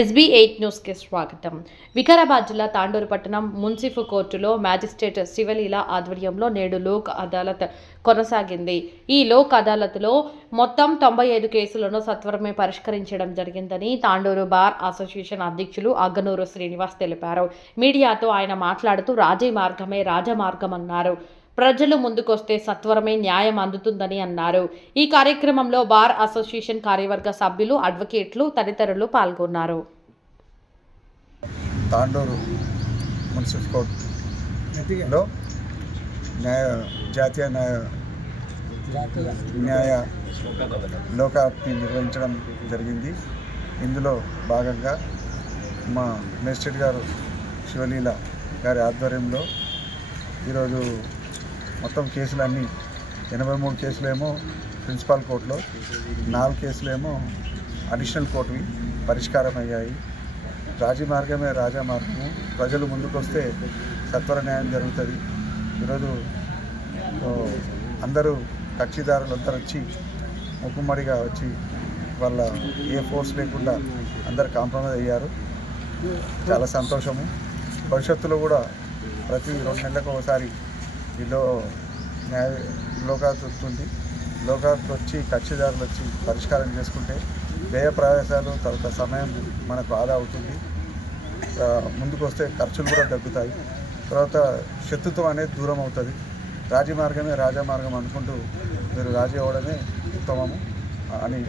SB8 న్యూస్కి స్వాగతం. వికారాబాద్ జిల్లా తాండూరు పట్టణం మున్సిఫ్ కోర్టులో మ్యాజిస్ట్రేట్ శివలీల ఆధ్వర్యంలో నేడు లోక్ అదాలత్ కొనసాగింది. ఈ లోక్ అదాలత్లో మొత్తం 95 కేసులను సత్వరమే పరిష్కరించడం జరిగిందని తాండూరు బార్ అసోసియేషన్ అధ్యక్షులు అగ్గనూరు శ్రీనివాస్ తెలిపారు. మీడియాతో ఆయన మాట్లాడుతూ రాజీ మార్గమే రాజమార్గమన్నారు. ప్రజలు ముందుకొస్తే సత్వరమే న్యాయం అందుతుందని అన్నారు. ఈ కార్యక్రమంలో బార్ అసోసియేషన్ కార్యవర్గ సభ్యులు, అడ్వకేట్లు తదితరులు పాల్గొన్నారు. తాండూరు మున్సిపల్ కోర్టులో జాతీయ న్యాయ లోకాయుక్తని నిర్వహించడం జరిగింది. ఇందులో భాగంగా మా మేజిస్ట్రేట్ గారు శివలీల గారి ఆధ్వర్యంలో ఈరోజు మొత్తం కేసులన్నీ 83 కేసులేమో ప్రిన్సిపల్ కోర్టులో, 4 కేసులేమో అడిషనల్ కోర్టువి పరిష్కారం అయ్యాయి. రాజీ మార్గమే రాజమార్గము. ప్రజలు ముందుకొస్తే సత్వర న్యాయం జరుగుతుంది. ఈరోజు అందరూ కక్షిదారులు అందరూ వచ్చి ముక్కుమ్మడిగా వచ్చి వాళ్ళ ఏ ఫోర్స్ లేకుండా అందరు కాంప్రమైజ్ అయ్యారు. చాలా సంతోషము. భవిష్యత్తులో కూడా ప్రతి 2 నెలలకు ఒకసారి ఈలో లోకాయుక్త వస్తుంది. లోకాయుక్త వచ్చి కక్షిదారులు వచ్చి పరిష్కారం చేసుకుంటే వ్యయ ప్రయాసాలు తర్వాత సమయం మనకు ఆదా అవుతుంది. ముందుకు వస్తే ఖర్చులు కూడా తగ్గుతాయి. తర్వాత శత్రుత్వం అనేది దూరం అవుతుంది. రాజీ మార్గమే రాజమార్గం అనుకుంటూ మీరు రాజీ అవ్వడమే ఉత్తమము అని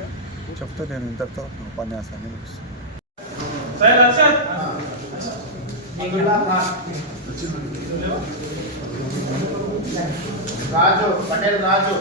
చెప్తూ నేను ఇంతటితో ఉపన్యాసాన్ని ముగిస్తున్నాను. రాజు పటేల్ రాజు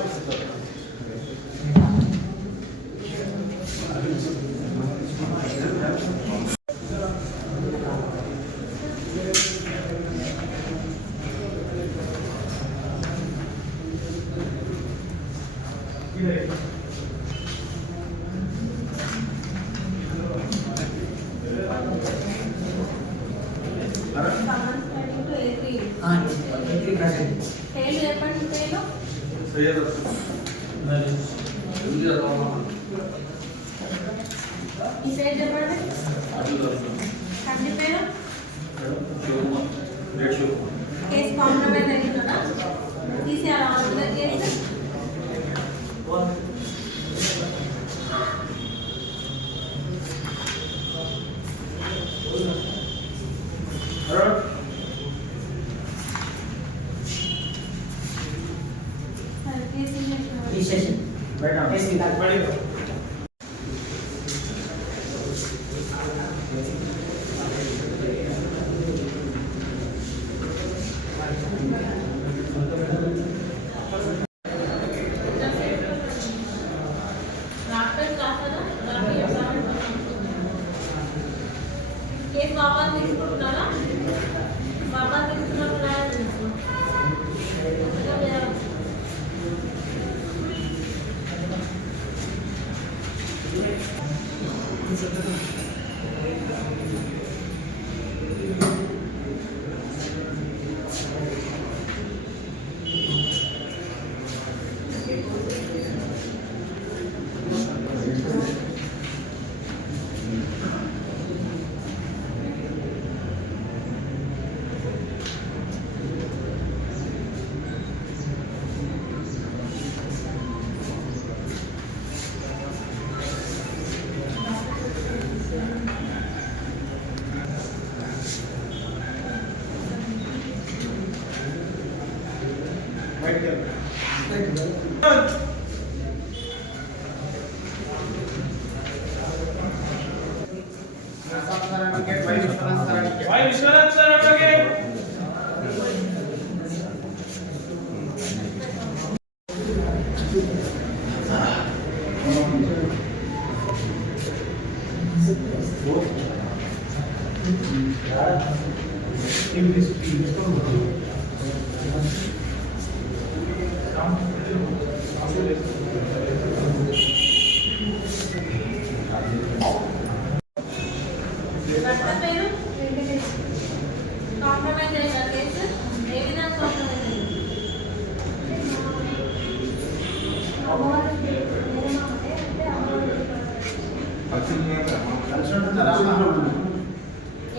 కలిసి ఉంటున్నారా?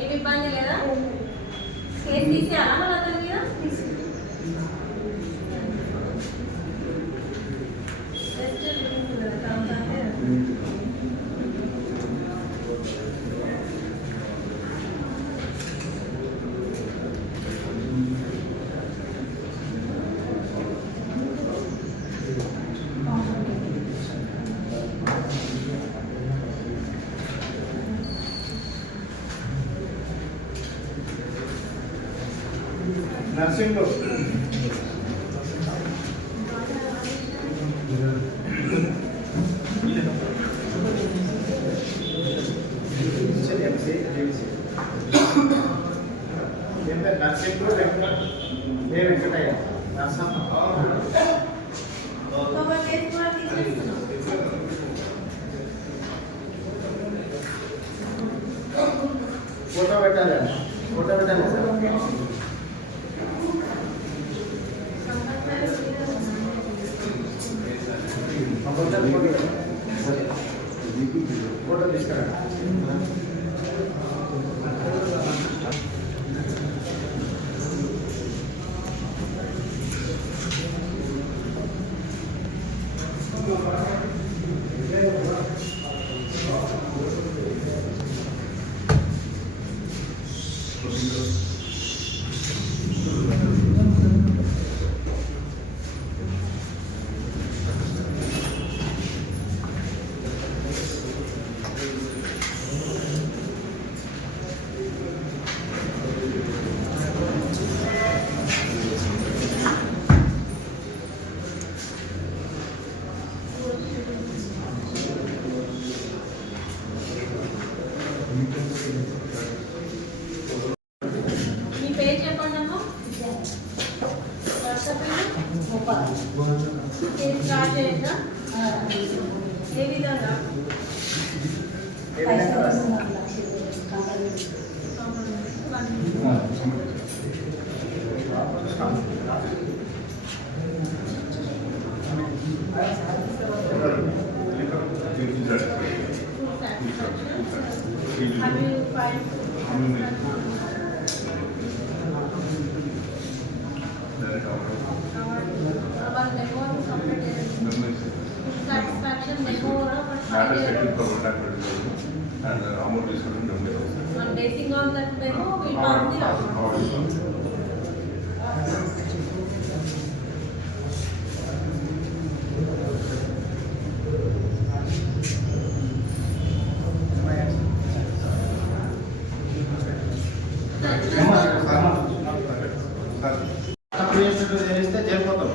ఏమి ఇబ్బంది లేదా? కేసు తీసేయాలా మళ్ళీ అతని మీద? Nursing nursing Venkataiah Narsamma photo పెట్టాలి సార్. ఫోటో తీసుకురా. మీ పేరు చెప్పండి అమ్మా. కేసు స్టార్ట్ చేయండి. ఏ విధంగా? Have you filed? Our memo is submitted. Satisfaction memo or matter settled for contact and amount is given to me. on basing on that memo, we pass the amount. తప్పు చేసినట్టు తెలిస్తే జరిపోతాం.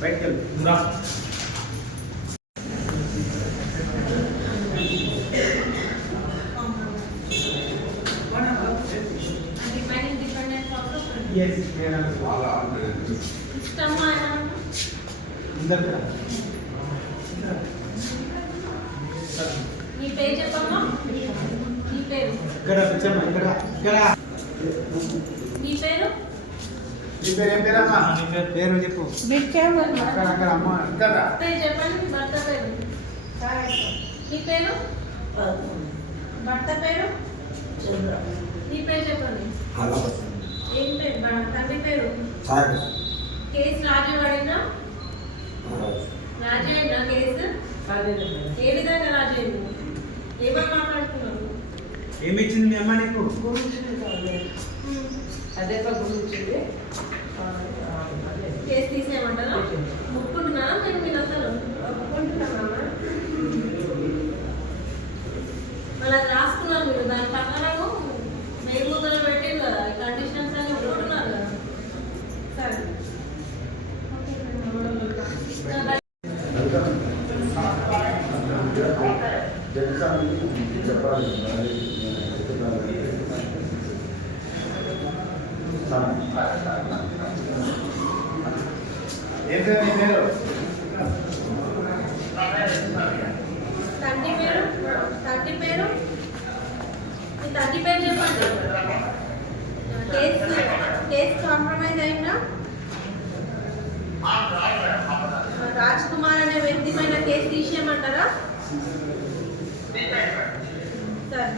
బయటకు వెళ్ళి And remaining dependents also. System మీ పేరు చెప్పమ్మా. మీ పేరు. మీ పేరు. నీ పేరు ఏం పేరమ్మా? పేరు చెప్పు. అక్కడ అమ్మ ఇక్కడ రా. పేరు చెప్పండి. భర్త పేరు. మీ పేరు. భర్త పేరు. మీ పేరు చెప్పండి. ఏం పేరు? తండ్రి పేరు. కేసు రాజీ పడిందా? రాజీ అయిందా కేసు? ఏ విధంగా రాజీ అయింది? ఏమని మాట్లాడుతున్నారు? ఏమి ఇచ్చింది మీ అమ్మ నీకు? కేసు తీసేయమంటారా? ముట్టుకుంటున్నారా నేను మీరు అసలు ఒప్పుకుంటున్నారా? మళ్ళీ అది రాసుకున్నారు మీరు. దాని ప్రకారం మెయిల్ ముద్దలు పెట్టింది కదా. ఈ కండిషన్స్ అన్ని ఒప్పుకుంటున్నారు కదా. సరే చెప్పాలి. ఏం పేరు నీ పేరు? తండ్రి పేరు. తండ్రి పేరు. మీ తండ్రి పేరు చెప్పండి. కేసు కాంప్రమైజ్ అయిందా? రాజ్ కుమార్ అనే వ్యక్తి పైన కేసు తీసేయమంటారా? సార్